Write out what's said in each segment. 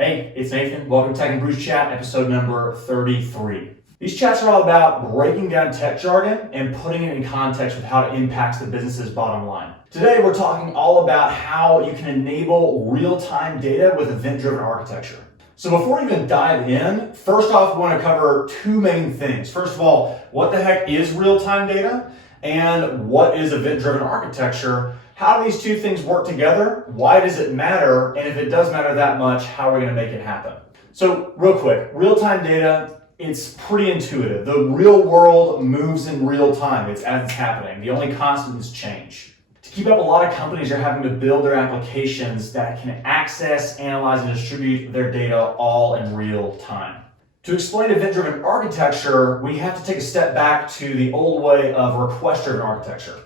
Hey, it's Nathan. Welcome to Tech and Brews Chat, episode number 33. These chats are all about breaking down tech jargon and putting it in context with how it impacts the business's bottom line. Today, we're talking all about how you can enable real-time data with event-driven architecture. So before we even dive in, first off, we want to cover two main things. First of all, what the heck is real-time data? And what is event-driven architecture? How do these two things work together? Why does it matter? And if it does matter that much, how are we going to make it happen? So real quick, real-time data, it's pretty intuitive. The real world moves in real time. It's as it's happening. The only constant is change. To keep up, a lot of companies are having to build their applications that can access, analyze, and distribute their data all in real time. To explain event-driven architecture, we have to take a step back to the old way of request-driven architecture.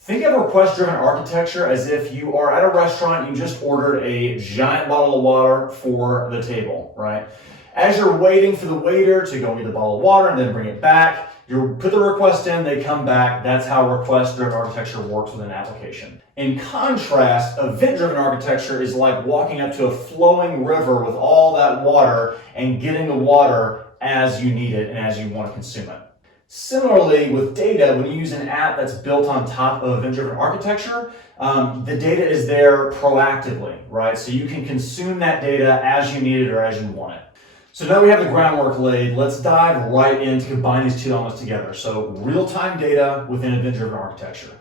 Think of request-driven architecture as if you are at a restaurant, you just ordered a giant bottle of water for the table, right? As you're waiting for the waiter to go get the bottle of water and then bring it back, you put the request in, they come back. That's how request-driven architecture works with an application. In contrast, event-driven architecture is like walking up to a flowing river with all that water and getting the water as you need it and as you want to consume it. Similarly, with data, when you use an app that's built on top of event-driven architecture, the data is there proactively, right? So you can consume that data as you need it or as you want it. So now we have the groundwork laid, let's dive right in to combine these two elements together. So real-time data within event-driven architecture.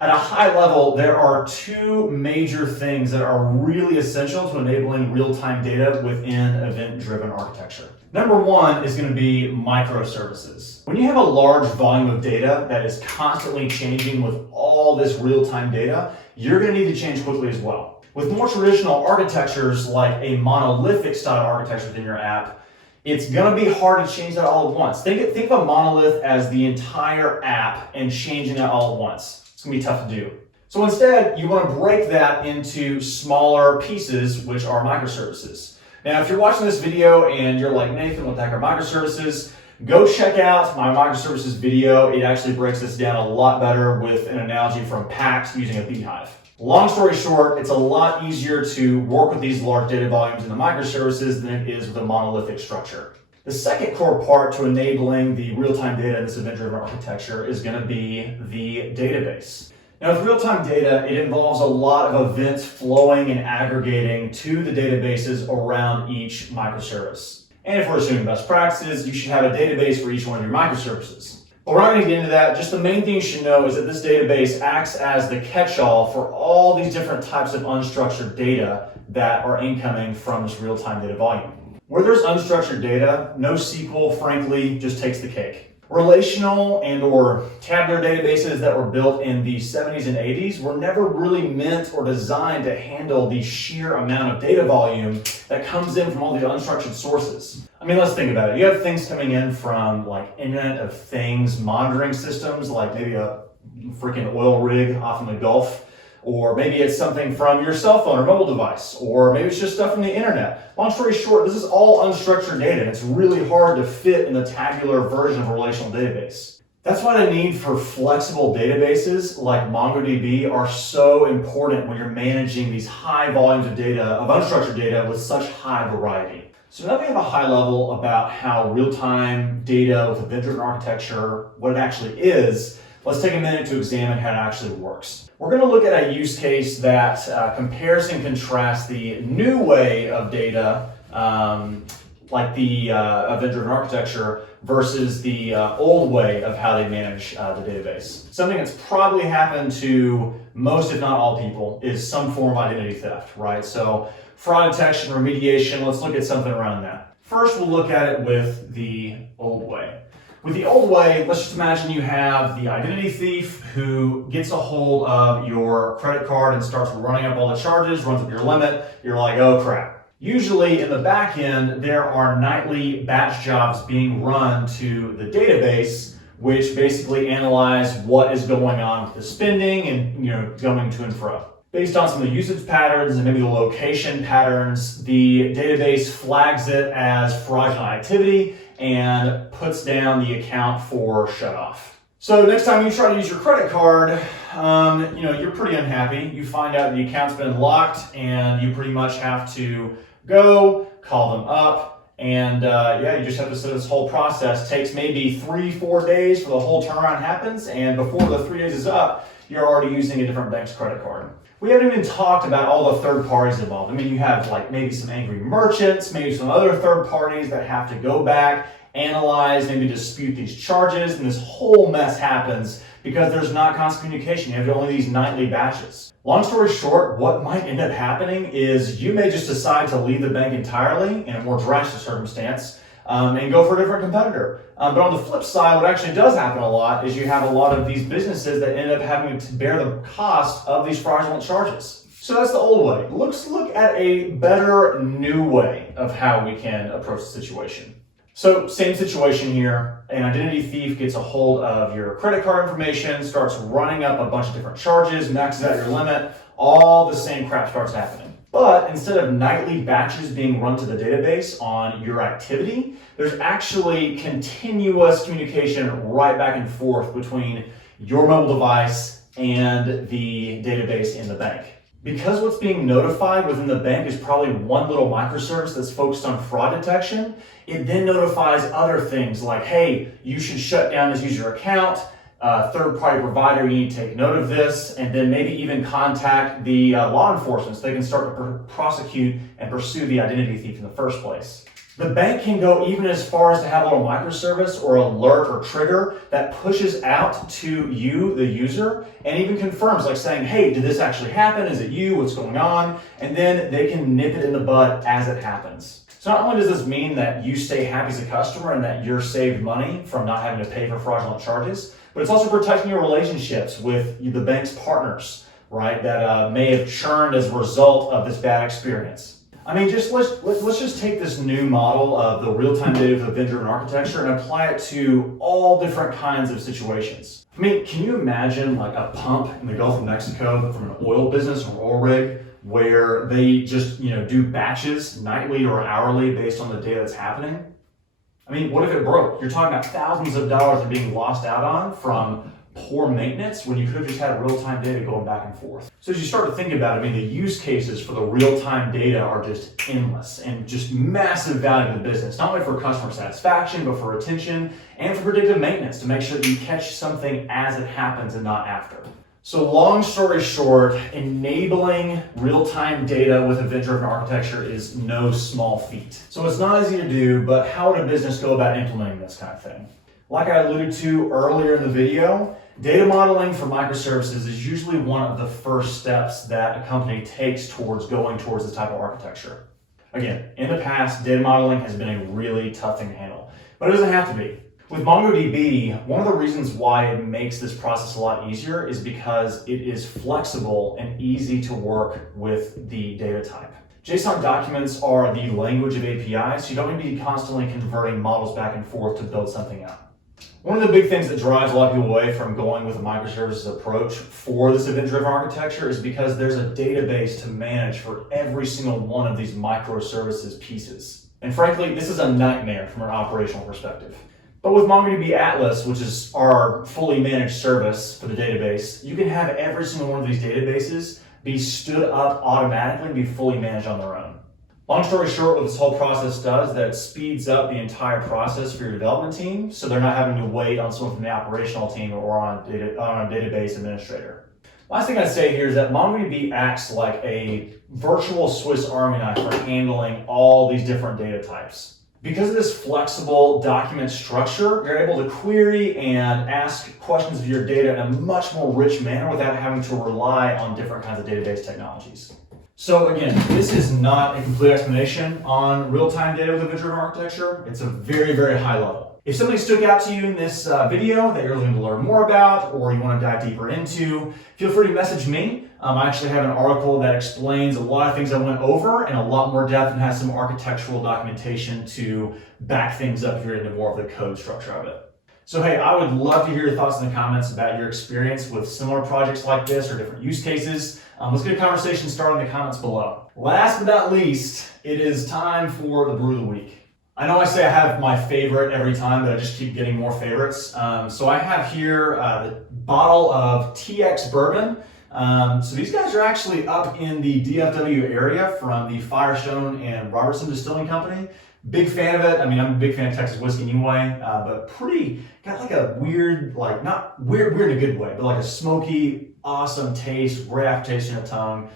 At a high level, there are two major things that are really essential to enabling real-time data within event-driven architecture. Number one is going to be microservices. When you have a large volume of data that is constantly changing with all this real-time data, you're going to need to change quickly as well. With more traditional architectures like a monolithic style architecture within your app, it's going to be hard to change that all at once. Think of a monolith as the entire app and changing that all at once. It's going to be tough to do. So instead, you want to break that into smaller pieces, which are microservices. Now, if you're watching this video and you're like, Nathan, what the heck are microservices? Go check out my microservices video. It actually breaks this down a lot better with an analogy from PAX using a beehive. Long story short, it's a lot easier to work with these large data volumes in the microservices than it is with a monolithic structure. The second core part to enabling the real-time data in this event-driven architecture is going to be the database. Now, with real-time data, it involves a lot of events flowing and aggregating to the databases around each microservice. And if we're assuming best practices, you should have a database for each one of your microservices. But we're not going to get into that. Just the main thing you should know is that this database acts as the catch-all for all these different types of unstructured data that are incoming from this real-time data volume. Where there's unstructured data, NoSQL, frankly, just takes the cake. Relational and or tabular databases that were built in the 70s and 80s were never really meant or designed to handle the sheer amount of data volume that comes in from all these unstructured sources. I mean, let's think about it. You have things coming in from like Internet of Things monitoring systems, like maybe a freaking oil rig off in the Gulf, or maybe it's something from your cell phone or mobile device, or maybe it's just stuff from the internet. Long story short, this is all unstructured data, and it's really hard to fit in the tabular version of a relational database. That's why the need for flexible databases like MongoDB are so important when you're managing these high volumes of data, of unstructured data with such high variety. So now we have a high level about how real-time data with event-driven architecture, what it actually is. Let's take a minute to examine how it actually works. We're going to look at a use case that compares and contrasts the new way of data, like the event-driven architecture, versus the old way of how they manage the database. Something that's probably happened to most, if not all people, is some form of identity theft, right? So fraud detection, remediation, let's look at something around that. First, we'll look at it with the old way. With the old way, let's just imagine you have the identity thief who gets a hold of your credit card and starts running up all the charges, runs up your limit. You're like, oh crap. Usually in the back end, there are nightly batch jobs being run to the database, which basically analyze what is going on with the spending and going to and fro. Based on some of the usage patterns and maybe the location patterns, the database flags it as fraudulent activity and puts down the account for shut off. So next time you try to use your credit card, you're pretty unhappy. You find out the account's been locked and you pretty much have to go call them up, and you just have to set this whole process. Takes maybe 3-4 days for the whole turnaround happens, and before the 3 days is up, you're already using a different bank's credit card. We haven't even talked about all the third parties involved. I mean, you have like maybe some angry merchants, maybe some other third parties that have to go back, analyze, maybe dispute these charges, and this whole mess happens because there's not constant communication. You have only these nightly batches. Long story short, what might end up happening is you may just decide to leave the bank entirely in a more drastic circumstance and go for a different competitor. But on the flip side, what actually does happen a lot is you have a lot of these businesses that end up having to bear the cost of these fraudulent charges. So that's the old way. Let's look at a better new way of how we can approach the situation. So same situation here, an identity thief gets a hold of your credit card information, starts running up a bunch of different charges, maxes out your limit, all the same crap starts happening. But instead of nightly batches being run to the database on your activity, there's actually continuous communication right back and forth between your mobile device and the database in the bank. Because what's being notified within the bank is probably one little microservice that's focused on fraud detection, it then notifies other things like, hey, you should shut down this user account, third-party provider, you need to take note of this, and then maybe even contact the law enforcement so they can start to prosecute and pursue the identity thief in the first place. The bank can go even as far as to have a little microservice or alert or trigger that pushes out to you, the user, and even confirms, like saying, hey, did this actually happen? Is it you? What's going on? And then they can nip it in the bud as it happens. So not only does this mean that you stay happy as a customer and that you're saved money from not having to pay for fraudulent charges, but it's also protecting your relationships with the bank's partners, right, that may have churned as a result of this bad experience. I mean, let's just take this new model of the real-time data with event-driven architecture and apply it to all different kinds of situations. I mean, can you imagine like a pump in the Gulf of Mexico from an oil business or oil rig where they just do batches nightly or hourly based on the data that's happening? I mean, what if it broke? You're talking about thousands of dollars that are being lost out on from poor maintenance when you could have just had real-time data going back and forth. So as you start to think about it, I mean, the use cases for the real-time data are just endless and just massive value to the business, not only for customer satisfaction, but for retention and for predictive maintenance to make sure that you catch something as it happens and not after. So long story short, enabling real-time data with event-driven architecture is no small feat. So it's not easy to do, but how would a business go about implementing this kind of thing? Like I alluded to earlier in the video, data modeling for microservices is usually one of the first steps that a company takes towards going towards this type of architecture. Again, in the past, data modeling has been a really tough thing to handle, but it doesn't have to be. With MongoDB, one of the reasons why it makes this process a lot easier is because it is flexible and easy to work with the data type. JSON documents are the language of APIs, so you don't need to be constantly converting models back and forth to build something out. One of the big things that drives a lot of people away from going with a microservices approach for this event-driven architecture is because there's a database to manage for every single one of these microservices pieces. And frankly, this is a nightmare from an operational perspective. But with MongoDB Atlas, which is our fully managed service for the database, you can have every single one of these databases be stood up automatically and be fully managed on their own. Long story short, what this whole process does is that it speeds up the entire process for your development team, so they're not having to wait on someone from the operational team or on a database administrator. Last thing I'd say here is that MongoDB acts like a virtual Swiss Army knife for handling all these different data types. Because of this flexible document structure, you're able to query and ask questions of your data in a much more rich manner without having to rely on different kinds of database technologies. So again, this is not a complete explanation on real-time data with event-driven architecture. It's a very, very high level. If something stuck out to you in this video that you're looking to learn more about or you want to dive deeper into, feel free to message me. I actually have an article that explains a lot of things I went over in a lot more depth and has some architectural documentation to back things up if you're into more of the code structure of it. So hey, I would love to hear your thoughts in the comments about your experience with similar projects like this or different use cases. Let's get a conversation started in the comments below. Last but not least, it is time for the brew of the week. I know I say I have my favorite every time, but I just keep getting more favorites. So I have here the bottle of TX bourbon. So these guys are actually up in the DFW area from the Firestone and Robertson Distilling Company. Big fan of it. I mean, I'm a big fan of Texas whiskey anyway, but got like a weird, like not weird in a good way, but like a smoky, awesome taste, right after tasting your tongue.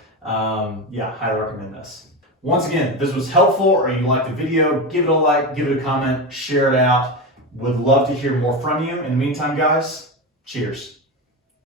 Yeah, highly recommend this. Once again, if this was helpful or you liked the video, give it a like, give it a comment, share it out. Would love to hear more from you. In the meantime, guys, cheers.